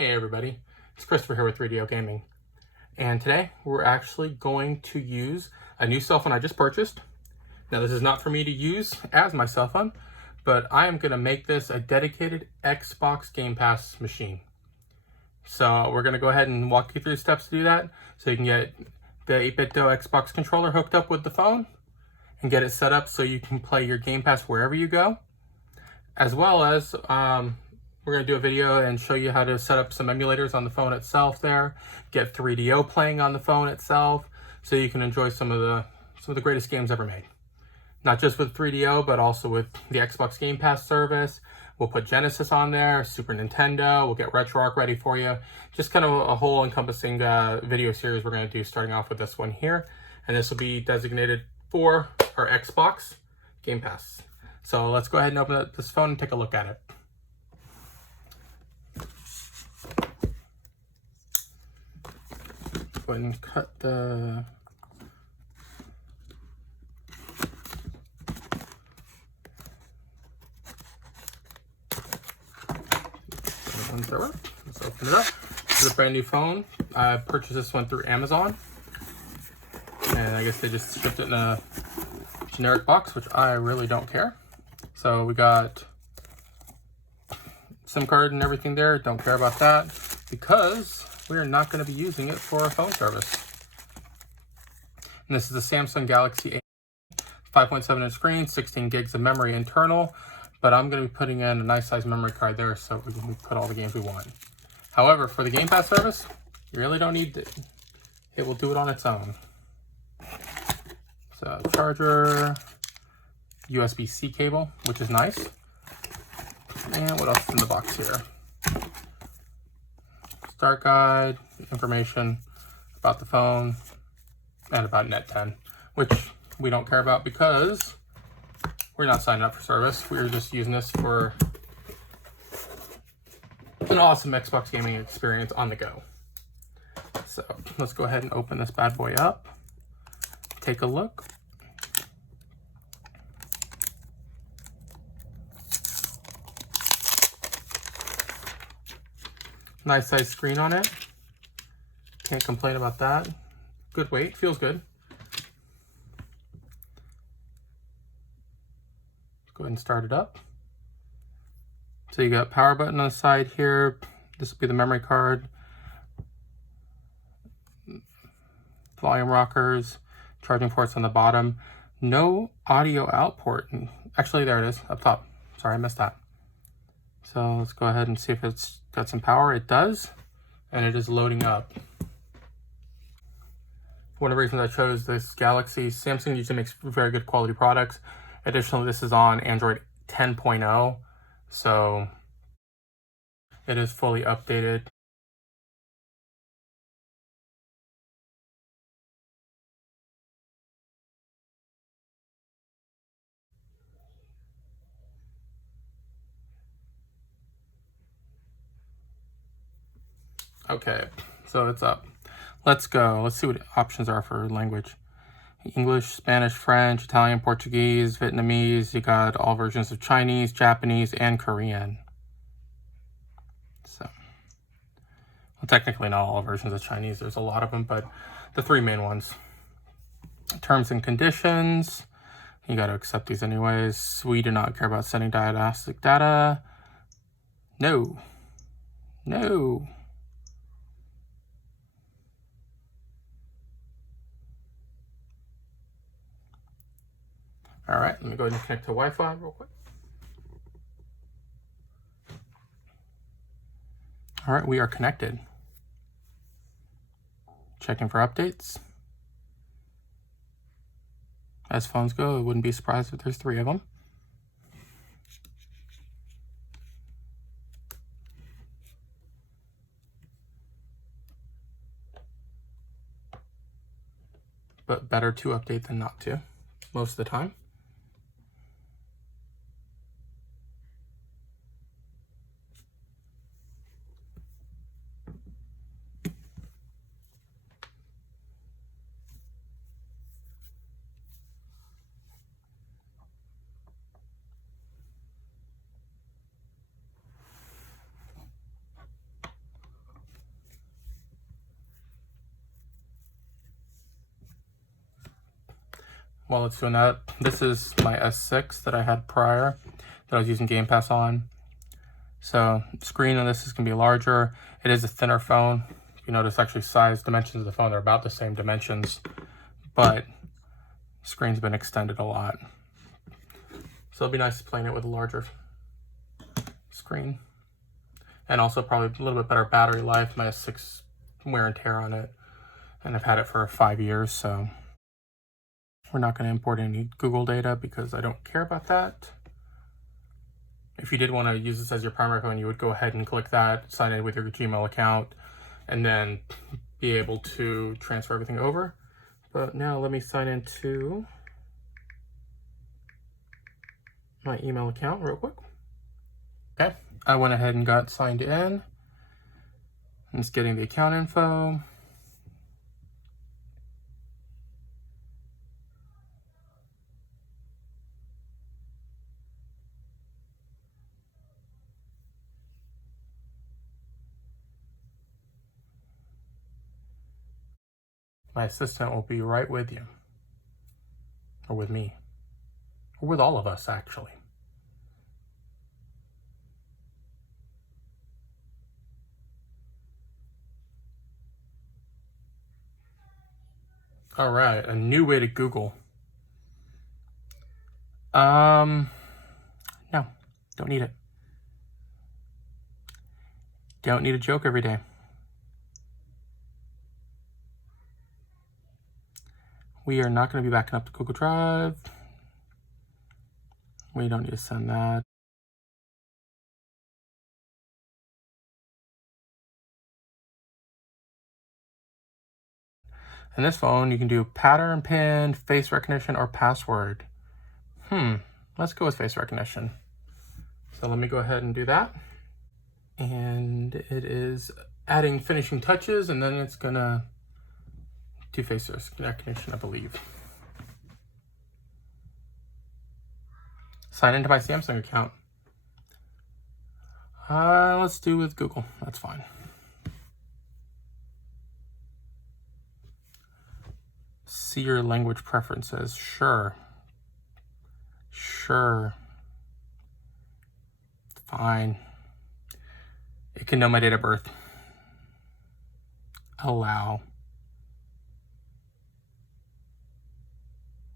Hey everybody, it's Christopher here with 8BitDo Gaming, and today we're actually going to use a new cell phone I just purchased. Now this is not for me to use as my cell phone, but I am going to make this a dedicated Xbox Game Pass machine. So we're going to go ahead and walk you through the steps to do that, so you can get the 8BitDo Xbox controller hooked up with the phone and get it set up so you can play your Game Pass wherever you go, as well as we're going to do a video and show you how to set up some emulators on the phone itself there, get 3DO playing on the phone itself, so you can enjoy some of the greatest games ever made. Not just with 3DO, but also with the Xbox Game Pass service. We'll put Genesis on there, Super Nintendo, we'll get RetroArch ready for you. Just kind of a whole encompassing video series we're going to do, starting off with this one here. And this will be designated for our Xbox Game Pass. So let's go ahead and open up this phone and take a look at it. Go ahead and cut the let's open it up. This is a brand new phone. I purchased this one through Amazon, and I guess they just shipped it in a generic box, which I really don't care. So we got SIM card and everything there. Don't care about that because we are not going to be using it for a phone service. And this is a Samsung Galaxy A01, 5.7-inch screen, 16 gigs of memory internal, but I'm going to be putting in a nice size memory card there so we can put all the games we want. However, for the Game Pass service, you really don't need it. It will do it on its own. So charger, USB-C cable, which is nice. And what else is in the box here? Start guide, information about the phone, and about Net 10, which we don't care about because we're not signing up for service. We're just using this for an awesome Xbox gaming experience on the go. So let's go ahead and open this bad boy up, take a look. Nice size screen on it. Can't complain about that. Good weight, feels good. Go ahead and start it up. So you got power button on the side here. This will be the memory card. Volume rockers, charging ports on the bottom. No audio out port. Actually, there it is up top. Sorry, I missed that. So let's go ahead and see if it's got some power. It does, and it is loading up. One of the reasons I chose this Galaxy, Samsung usually makes very good quality products. Additionally, this is on Android 10.0, so it is fully updated. Okay, so it's up. Let's go. Let's see what options are for language. English, Spanish, French, Italian, Portuguese, Vietnamese. You got all versions of Chinese, Japanese, and Korean. So, well, technically not all versions of Chinese. There's a lot of them, but the three main ones. Terms and conditions. You got to accept these anyways. We do not care about sending diagnostic data. No. No. All right, let me go ahead and connect to Wi-Fi real quick. All right, we are connected. Checking for updates. As phones go, I wouldn't be surprised if there's 3 of them. But better to update than not to, most of the time. while it's doing that, this is my S6 that I had prior that I was using Game Pass on. So screen on this is going to be larger. It is a thinner phone. You notice actually size dimensions of the phone are about the same dimensions, but screen's been extended a lot. So it'll be nice playing it with a larger screen. And also probably a little bit better battery life. My S6 wear and tear on it, and I've had it for 5 years, so we're not going to import any Google data because I don't care about that. If you did want to use this as your primary phone, you would go ahead and click that, sign in with your Gmail account, and then be able to transfer everything over. But now let me sign into my email account real quick. Okay, I went ahead and got signed in. I'm just getting the account info. My assistant will be right with you, or with me, or with all of us, actually. All right, a new way to Google. No, don't need it. Don't need a joke every day. We are not going to be backing up to Google Drive. We don't need to send that. In this phone, you can do pattern, pin, face recognition, or password. Let's go with face recognition. So let me go ahead and do that. And it is adding finishing touches, and then it's gonna do face recognition, I believe. Sign into my Samsung account. Let's do with Google, that's fine. See your language preferences, sure. Fine. It can know my date of birth. Allow.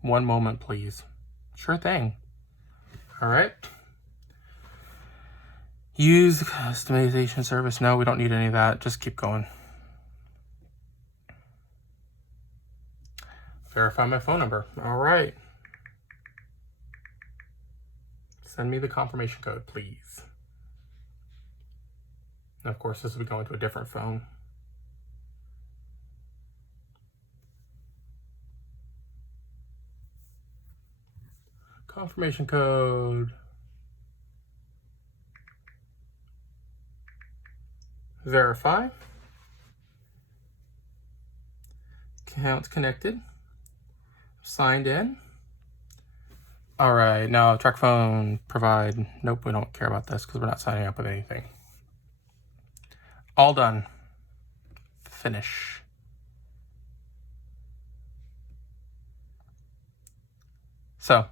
One moment, please. Sure thing. All right. Use customization service. No, we don't need any of that. Just keep going. Verify my phone number. All right. Send me the confirmation code, please. And of course, this will be going to a different phone. Confirmation code. Verify. Account connected. Signed in. All right, now track phone, provide. Nope, we don't care about this because we're not signing up with anything. All done. Finish. So,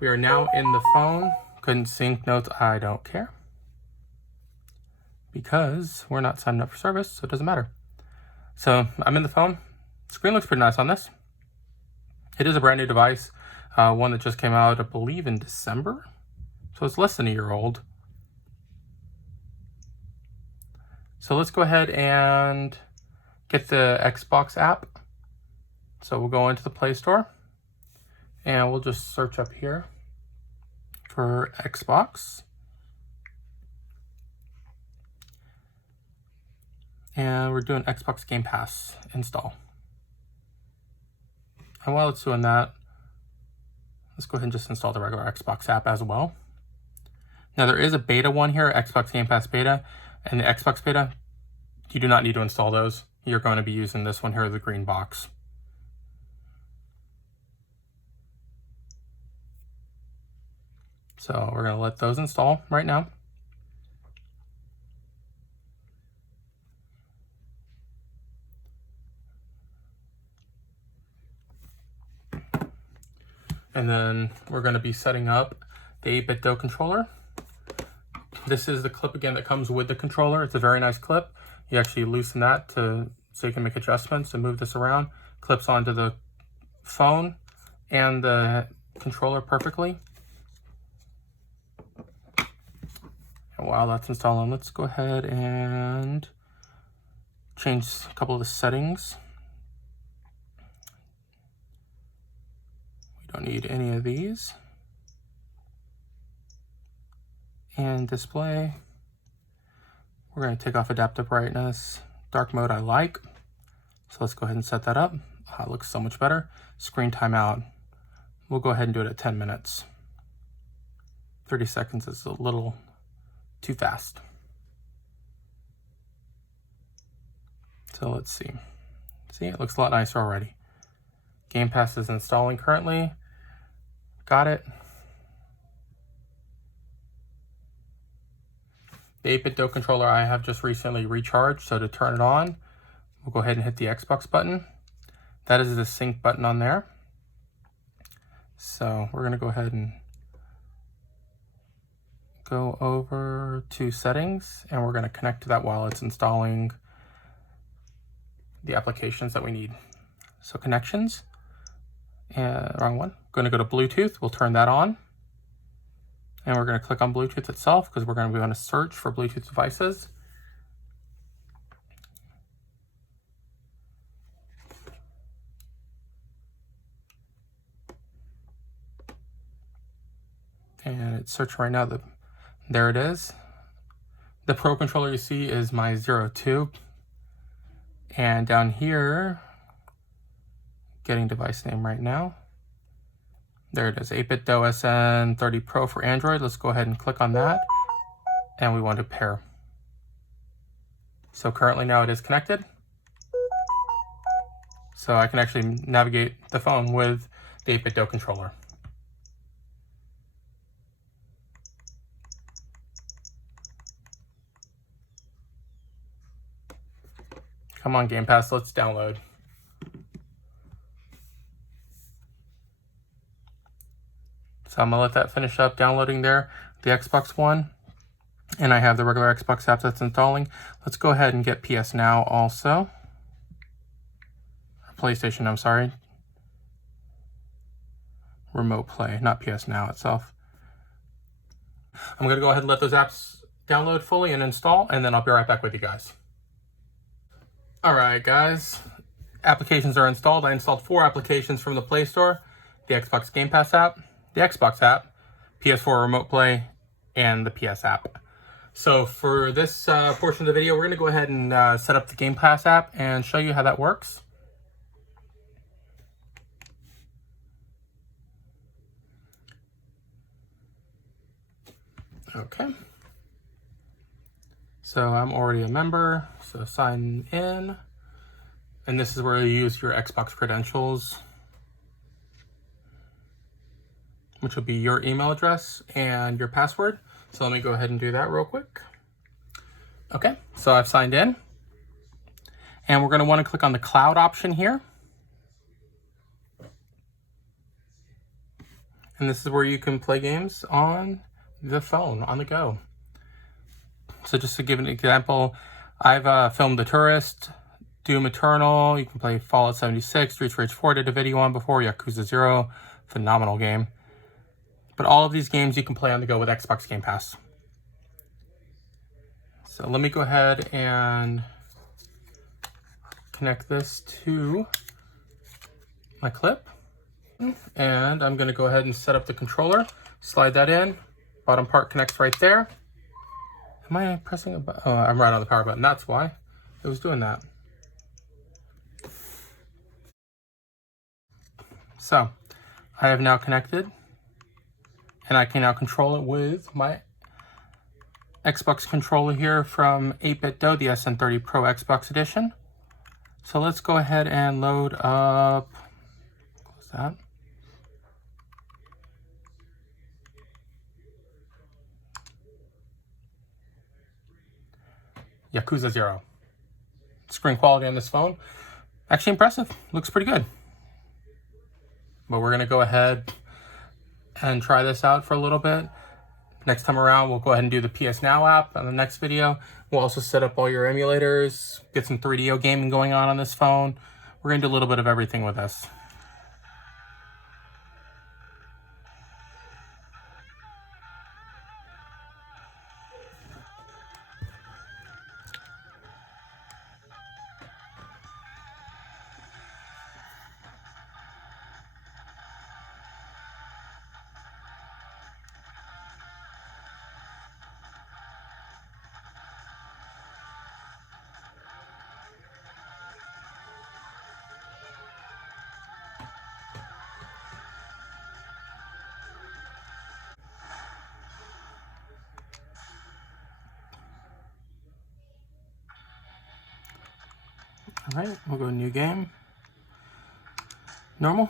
we are now in the phone. Couldn't sync notes, I don't care. Because we're not signed up for service, so it doesn't matter. So, I'm in the phone. Screen looks pretty nice on this. It is a brand new device. One that just came out, I believe, in December. So it's less than a year old. So let's go ahead and get the Xbox app. So we'll go into the Play Store and we'll just search up here for Xbox. And we're doing Xbox Game Pass install. And while it's doing that, let's go ahead and just install the regular Xbox app as well. Now there is a beta one here, Xbox Game Pass beta, and the Xbox beta, you do not need to install those. You're going to be using this one here, the green box. So we're going to let those install right now. And then we're going to be setting up the 8BitDo controller. This is the clip again that comes with the controller. It's a very nice clip. You actually loosen that so you can make adjustments and move this around. Clips onto the phone and the controller perfectly. And while that's installing, let's go ahead and change a couple of the settings. We don't need any of these. And display, we're going to take off adaptive brightness. Dark mode I like, so let's go ahead and set that up. It looks so much better. Screen timeout, we'll go ahead and do it at 10 minutes. 30 seconds is a little too fast. So let's see. See, it looks a lot nicer already. Game Pass is installing currently. Got it. The 8BitDo controller I have just recently recharged, so to turn it on, we'll go ahead and hit the Xbox button. That is the sync button on there. So we're going to go ahead and go over to settings, and we're going to connect to that while it's installing the applications that we need. So connections, and wrong one. Going to go to Bluetooth, we'll turn that on. And we're going to click on Bluetooth itself because we're going to be on a search for Bluetooth devices. And it's searching right now. There it is. The Pro controller you see is my 02. And down here, getting device name right now. There it is, 8BitDo SN30 Pro for Android. Let's go ahead and click on that. And we want to pair. So currently now it is connected. So I can actually navigate the phone with the 8BitDo controller. Come on, Game Pass, let's download. So I'm gonna let that finish up downloading there, the Xbox One. And I have the regular Xbox app that's installing. Let's go ahead and get PS Now also. Or PlayStation, I'm sorry. Remote Play, not PS Now itself. I'm gonna go ahead and let those apps download fully and install, and then I'll be right back with you guys. All right, guys, applications are installed. I installed 4 applications from the Play Store: the Xbox Game Pass app, the Xbox app, PS4 Remote Play, and the PS app. So for this portion of the video, we're going to go ahead and set up the Game Pass app and show you how that works. Okay. So I'm already a member, so sign in. And this is where you use your Xbox credentials, which will be your email address and your password. So let me go ahead and do that real quick. Okay, so I've signed in. And we're going to want to click on the cloud option here. And this is where you can play games on the phone, on the go. So just to give an example, I've filmed The Tourist, Doom Eternal, you can play Fallout 76, RetroArch 4, did a video on before, Yakuza 0, phenomenal game. But all of these games you can play on the go with Xbox Game Pass. So let me go ahead and connect this to my clip. And I'm going to go ahead and set up the controller, slide that in, bottom part connects right there. Am I pressing a button? Oh, I'm right on the power button, that's why it was doing that. So I have now connected, and I can now control it with my Xbox controller here from 8BitDo, the SN30 Pro Xbox Edition. So let's go ahead and load up, close that. Yakuza 0. Screen quality on this phone, actually impressive, looks pretty good. But we're gonna go ahead, and try this out for a little bit. Next time around, we'll go ahead and do the PS Now app on the next video. We'll also set up all your emulators, get some 3DO gaming going on this phone. We're going to do a little bit of everything with this. All right, we'll go new game. Normal.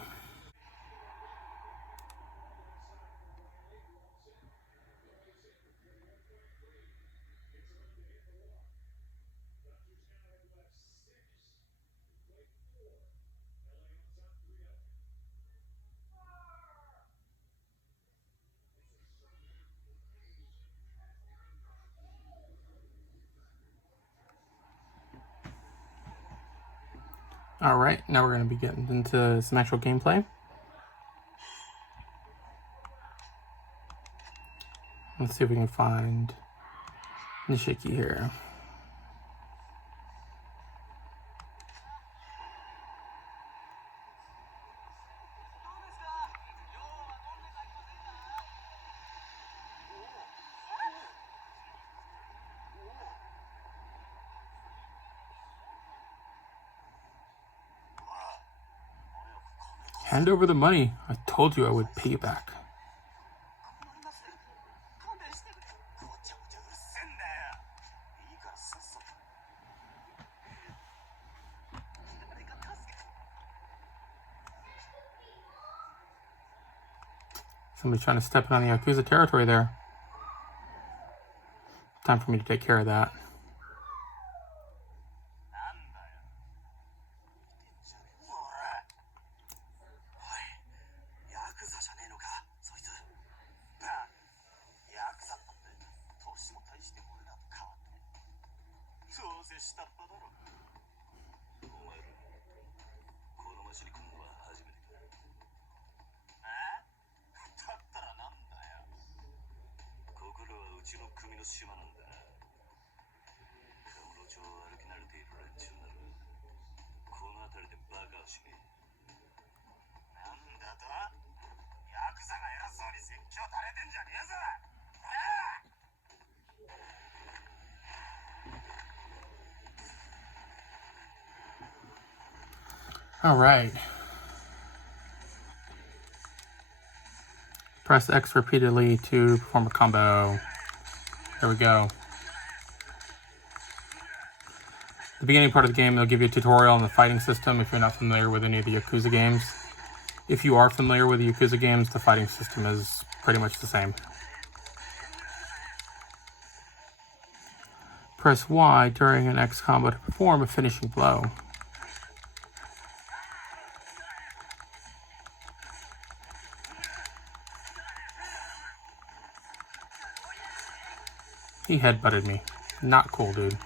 All right, now we're going to be getting into some actual gameplay. Let's see if we can find Nishiki here. Hand over the money. I told you I would pay you back. Somebody's trying to step on the Yakuza territory there. Time for me to take care of that. All right. Press X repeatedly to perform a combo. There we go. The beginning part of the game, they'll give you a tutorial on the fighting system if you're not familiar with any of the Yakuza games. If you are familiar with the Yakuza games, the fighting system is pretty much the same. Press Y during an X combo to perform a finishing blow. He headbutted me. Not cool, dude.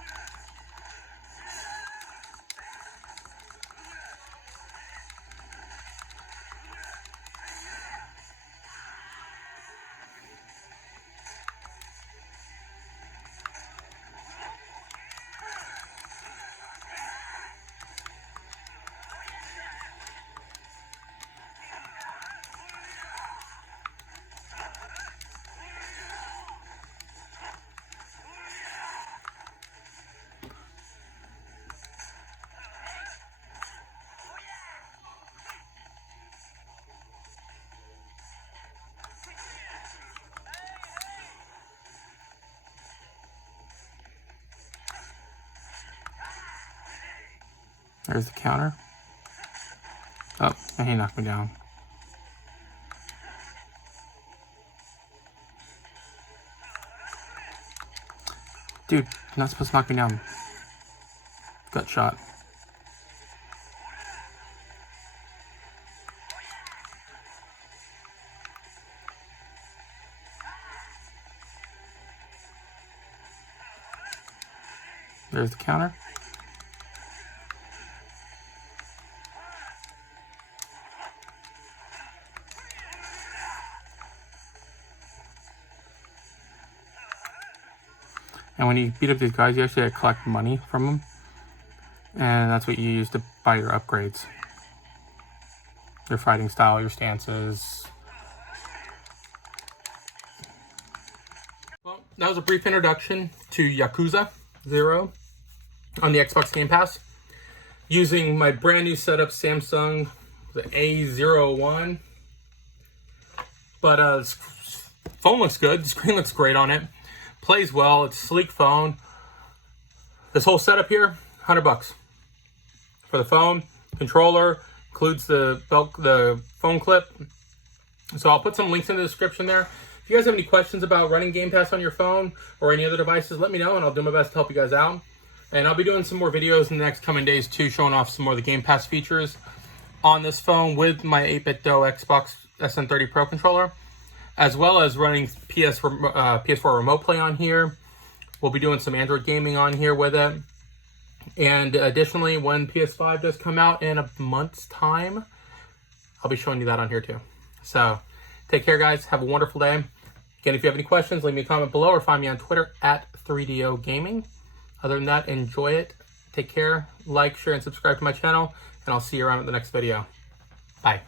There's the counter. Oh, and he knocked me down. Dude, you're not supposed to knock me down. Gut shot. There's the counter. And when you beat up these guys, you actually collect money from them. And that's what you use to buy your upgrades. Your fighting style, your stances. Well, that was a brief introduction to Yakuza 0 on the Xbox Game Pass. Using my brand new setup, Samsung, the A01. But the phone looks good. The screen looks great on it. Plays well. It's a sleek phone. This whole setup here, $100 for the phone. Controller includes the phone clip. So I'll put some links in the description there. If you guys have any questions about running Game Pass on your phone or any other devices, let me know and I'll do my best to help you guys out. And I'll be doing some more videos in the next coming days too, showing off some more of the Game Pass features on this phone with my 8BitDo Xbox SN30 Pro controller, as well as running PS4 Remote Play on here. We'll be doing some Android gaming on here with it. And additionally, when PS5 does come out in a month's time, I'll be showing you that on here too. So take care, guys. Have a wonderful day. Again, if you have any questions, leave me a comment below or find me on Twitter at 3DO Gaming. Other than that, enjoy it. Take care. Like, share, and subscribe to my channel. And I'll see you around at the next video. Bye.